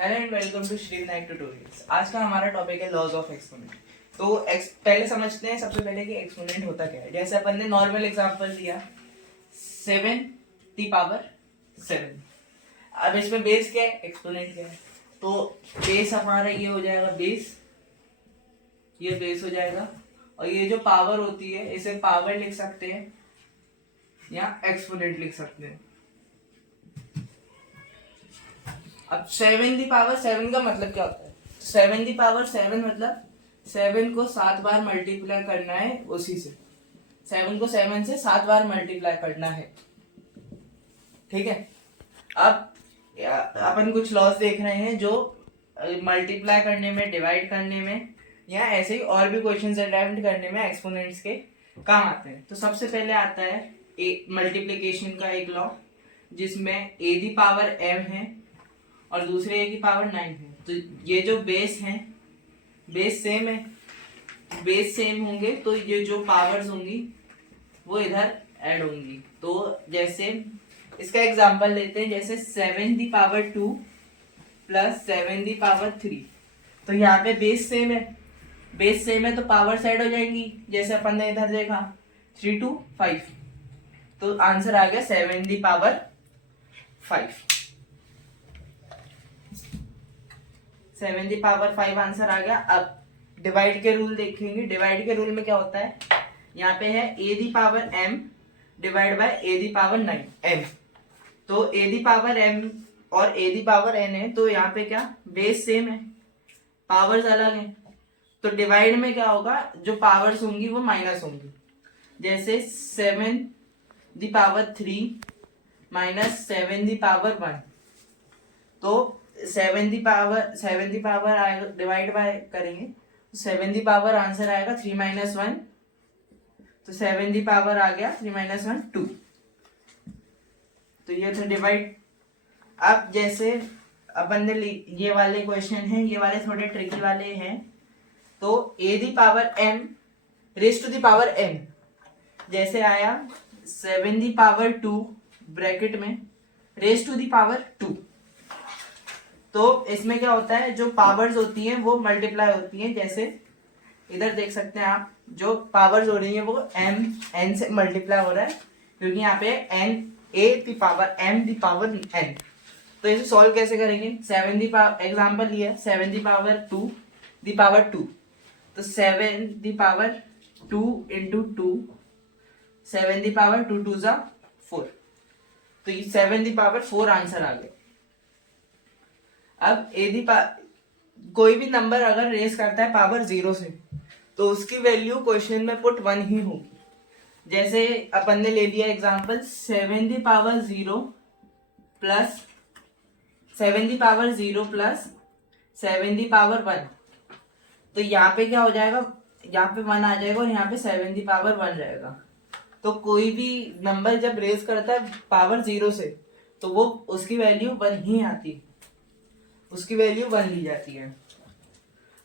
Hello and welcome to Shri Vinayak tutorials. आज का हमारा टॉपिक है लॉज ऑफ एक्सपोनेंट। तो पहले समझते हैं सबसे पहले कि एक्सपोनेंट होता क्या है। जैसे अपन ने नॉर्मल एग्जांपल दिया 7 की पावर 7। अब इसमें बेस क्या है, एक्सपोनेंट क्या है। तो बेस हमारा ये हो जाएगा बेस, ये बेस हो जाएगा और ये जो पावर होती है इसे पावर लिख सकते हैं या एक्सपोनेंट लिख सकते हैं। अब 7 की पावर 7 का मतलब क्या होता है? 7 की पावर 7 मतलब 7 को 7 बार मल्टीप्लाई करना है, उसी से 7 को 7 से 7 बार मल्टीप्लाई करना है। ठीक है। अब अपन कुछ लॉस देख रहे हैं जो मल्टीप्लाई करने में, डिवाइड करने में या ऐसे ही और भी क्वेश्चंस अटेम्प्ट करने में एक्सपोनेंट्स के काम आते हैं। तो सबसे पहले आता है मल्टीप्लिकेशन का एक लॉ, जिसमें a दी पावर m है और दूसरे a की पावर 9 है। तो ये जो बेस है, बेस सेम है, बेस सेम होंगे तो ये जो पावर्स होंगी वो इधर ऐड होंगी। तो जैसे इसका एग्जांपल लेते हैं, जैसे 7 the power 2 plus 7 the power 3। तो यहाँ पे बेस सेम है, बेस सेम है तो पावर्स ऐड हो जाएंगी। जैसे अपन ने इधर देखा 3 to 5, तो आंसर आ गया 7 the power 5। 7 the power 5 answer आ गया। अब डिवाइड के रूल देखेंगे। डिवाइड के रूल में क्या होता है, यहाँ पे है a the power m divide by a the power 9 m। तो a दी पावर m और a दी पावर n है, तो यहाँ पे क्या बेस सेम है, पावर्स अलग है। तो डिवाइड में क्या होगा, जो पावर्स होंगी वो माइनस होंगी। जैसे 7 the power 3 minus 7 the power 1। तो 7 दी पावर आएगा, डिवाइड बाय करेंगे 7 दी पावर आंसर आएगा 3 - 1। तो 7 दी पावर आ गया 3 - 1 2। तो ये था डिवाइड। अब जैसे अपन ने ये वाले क्वेश्चन हैं, ये वाले थोड़े ट्रिकी वाले हैं। तो a the power m raise to the power n, जैसे आया 7 दी पावर 2 ब्रैकेट में रेज टू दी पावर 2। तो इसमें क्या होता है, जो पावर्स होती हैं वो मल्टीप्लाई होती हैं। जैसे इधर देख सकते हैं आप, जो पावर्स हो रही है वो m n से मल्टीप्लाई हो रहा है, क्योंकि यहाँ पे n a the power m the power n। तो इसे सॉल्व कैसे करेंगे, 7 दी पावर एग्जांपल लिया 7 दी पावर 2 दी पावर 2। तो 7 the power 2 into 2, 7 the power 2 2 जा 4। तो ये 7 दी पावर 4 आंसर आ गया। अब कोई भी नंबर अगर रेस करता है पावर 0 से, तो उसकी वैल्यू क्वेश्चन में पुट 1 ही होगी। जैसे अपन ने ले लिया example 7 the power 0 plus 7 the power 0 plus 7 the power 1। तो यहाँ पे क्या हो जाएगा, यहाँ पे 1 आ जाएगा और यहाँ पे 7 दी पावर 1 रहेगा। तो कोई भी नंबर जब रेस करता है पावर 0 से, तो वो उसकी वैल्यू 1 ही आती है, उसकी वैल्यू 1 ली जाती है।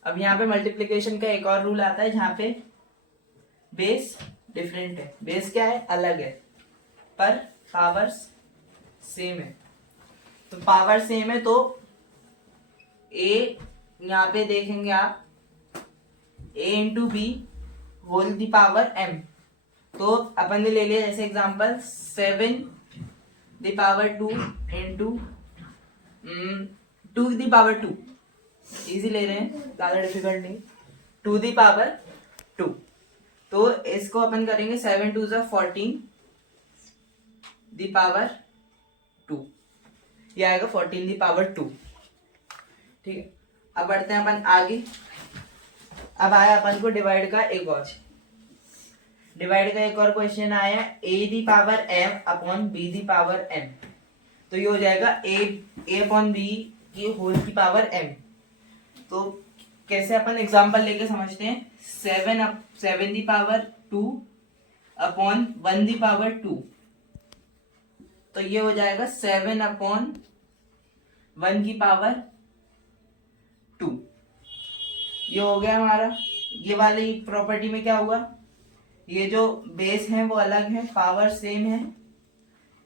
अब यहाँ पे मल्टीप्लिकेशन का एक और रूल आता है, जहाँ पे बेस डिफरेंट है, बेस क्या है, अलग है, पर पावर्स सेम है। तो पावर सेम है तो a, यहाँ पे देखेंगे आप a into B whole the power m। तो अपन ने ले लिया जैसे example 7 the power 2 into 2 the power 2, easy ले रहे हैं, ज्यादा डिफिकल्ट नहीं, 2 दी पावर 2। तो इसको अपन करेंगे 7 2 जा 14 दी पावर 2, ये आएगा 14 दी पावर 2। ठीक है। अब बढ़ते हैं अपन आगे। अब आया अपन को डिवाइड का एक और, डिवाइड का एक और क्वेश्चन आया a the power m upon b the power m। तो ये हो जाएगा a अपॉन b की होल की पावर m। तो कैसे अपन एग्जांपल लेके समझते हैं, 7 the power 2 upon 1 the power 2। तो ये हो जाएगा 7 अपॉन 1 की पावर 2। ये हो गया हमारा। ये वाली प्रॉपर्टी में क्या हुआ, ये जो बेस है वो अलग है, पावर सेम है,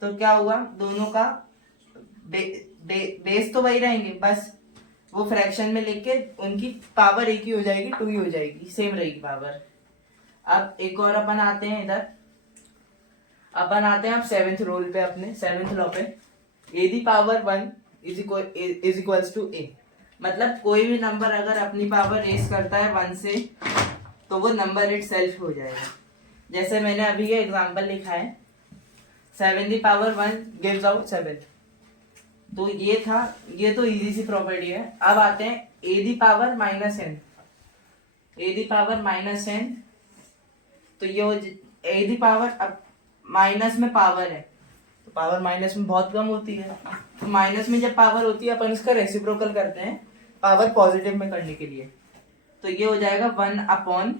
तो क्या हुआ, दोनों का बेस तो वही रहेंगे, बस वो फ्रैक्शन में लेके उनकी पावर एक ही हो जाएगी, 2 ही हो जाएगी, सेम रहेगी पावर। अब एक और अपन आते हैं इधर, अपन आते हैं अब 7th रूल पे, अपने 7th लॉ पे, A the power 1 is equals to A. मतलब कोई भी नंबर अगर अपनी पावर रेस करता है 1 से तो वो नंबर इट सेल्फ हो जाएगा। जैसे मैंने अभी ये एग्जांपल लिखा है 7 दी पावर 1 गिव्स आउट 7, तो ये था, ये तो इजी सी प्रॉपर्टी है। अब आते हैं A the power minus N, A the power minus N, तो ये ए दी पावर, अब माइनस में पावर है तो पावर माइनस में बहुत कम होती है, तो माइनस में जब पावर होती है अपन इसका रेसिप्रोकल करते हैं पावर पॉजिटिव में करने के लिए, तो ये हो जाएगा 1 upon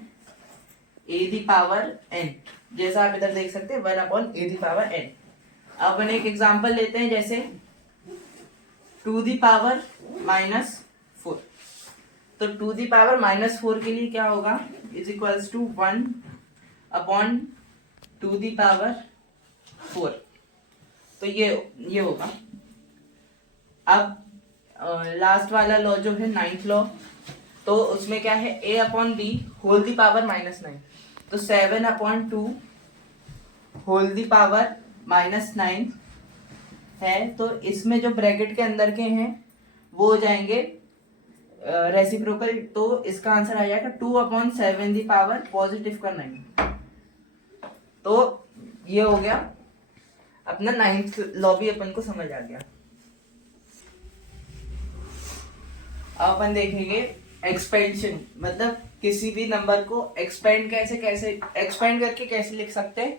a the power n, जैसा आप इधर देख सकते हैं 1 upon a the power n. अब अपन एक एग्जांपल लेते हैं, जैसे 2 दी पावर माइनस 4, तो 2 दी पावर माइनस 4 के लिए क्या होगा, is equals to 1 upon 2 the power 4, तो ये होगा। अब लास्ट वाला लॉ जो है 9th लॉ, तो उसमें क्या है, a upon B whole the power minus 9, तो 7 upon 2 whole the power minus 9 है, तो इसमें जो ब्रैकेट के अंदर के हैं वो हो जाएंगे रेसिप्रोकल, तो इसका आंसर आ जाएगा 2 अपॉन 7 दी पावर पॉजिटिव का 9। तो ये हो गया अपना 9th लॉ, भी अपन को समझ आ गया। अब अपन देखेंगे एक्सपेंशन, मतलब किसी भी नंबर को एक्सपेंड एक्सपेंड करके कैसे लिख सकते हैं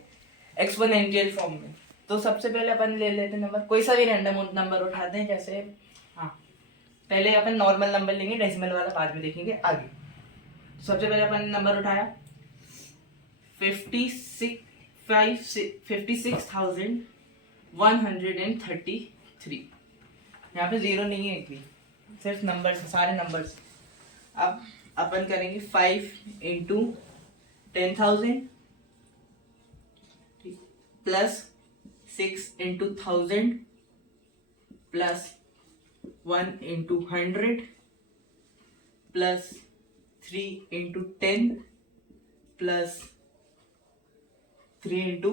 एक्सपोनेंशियल फॉर्म में। तो सबसे पहले अपन ले लेते हैं नंबर, कोई सा भी रैंडम नंबर उठाते हैं, जैसे हाँ पहले अपन नॉर्मल नंबर लेंगे, डेसिमल वाला बाद में देखेंगे आगे। तो सबसे पहले अपन ने नंबर उठाया 56,133, यहाँ पे जीरो नहीं है, एक भी, सिर्फ नंबर, सारे नंबर्स। अब अपन करेंगे 5 into 10,000 plus 6 into 1000 plus 1 into 100 plus 3 into 10 plus 3 into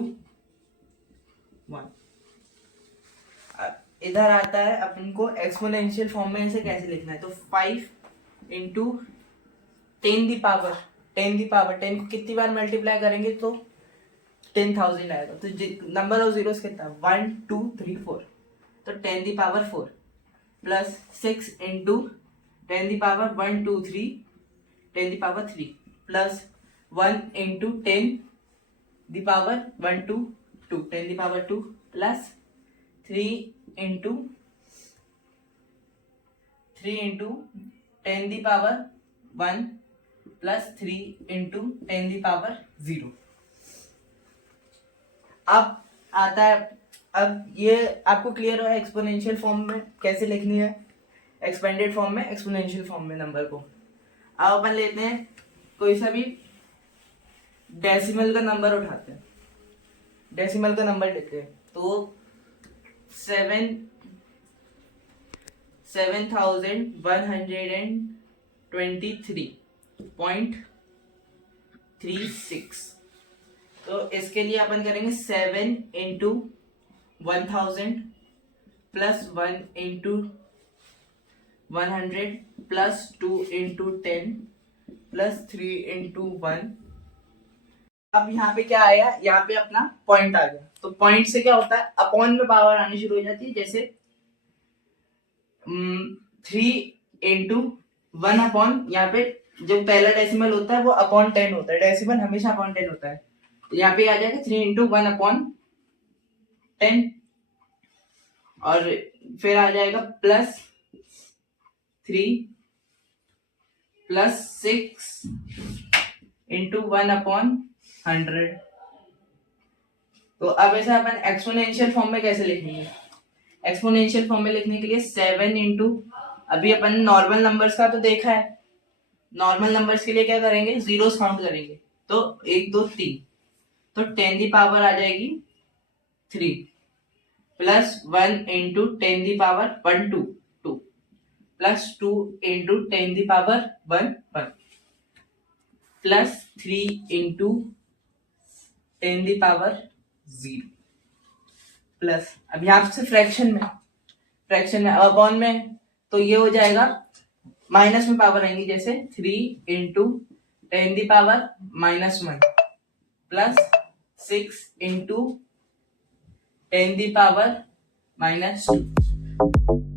1। इधर आता है अपन को एक्सपोनेंशियल फॉर्म में इसे कैसे लिखना है, तो 5 इंटू 10 दी पावर 10 को कितनी बार मल्टीप्लाई करेंगे तो 10,000 आएगा, तो नंबर ऑफ जीरोस कितना 1 2 3 4, तो 10 दी power 4 plus 6 into 10 the power 1 2 3 10 the power 3 plus 1 into 10 the power 1 2 2 10 the power 2 plus 3 into 10 the power 1 plus 3 into 10 the power 0। अब आता है, अब ये आपको क्लियर है एक्सपोनेंशियल फॉर्म में कैसे लिखनी है, एक्सपेंडेड फॉर्म में, एक्सपोनेंशियल फॉर्म में नंबर को। अब अपन लेते हैं कोई सा भी डेसिमल का नंबर उठाते हैं, डेसिमल का नंबर लेते हैं, तो 7,123.36, तो इसके लिए अपन करेंगे 7 into 1000 plus 1 into 100 plus 2 into 10 plus 3 into 1। अब यहाँ पे क्या आया, यहाँ पे अपना पॉइंट आ गया, तो पॉइंट से क्या होता है, अपॉन में पावर आनी शुरू हो जाती है, जैसे 3 इंटू 1 अपॉन, यहाँ पे जो पहला डेसिमल होता है वो अपॉन 10 होता है, डेसिमल हमेशा अपॉन 10 होता है, तो यहाँ पे आ जाएगा 3 इंटू 1 अपॉन 10, और फिर आ जाएगा प्लस 3 प्लस 6 इंटू 1 अपॉन 100। तो अब ऐसा अपन एक्सपोनेंशियल फॉर्म में कैसे लिखेंगे, एक्सपोनेंशियल फॉर्म में लिखने के लिए 7 इंटू, अभी अपन नॉर्मल नंबर्स का तो देखा है, नॉर्मल नंबर्स के लिए क्या करेंगे, जीरोस काउंट करेंगे, तो 1 2 3, तो 10 दी पावर आ जाएगी 3 प्लस 1 इंटू 10 दी power 1 2 2 plus 2 into 10⁻1 plus 3 into 10⁻0 plus, अब यहां से फ्रैक्शन में अपॉन में, तो ये हो जाएगा माइनस में पावर आएंगी, जैसे 3 इंटू 10⁻1 प्लस 6 इंटू 10⁻2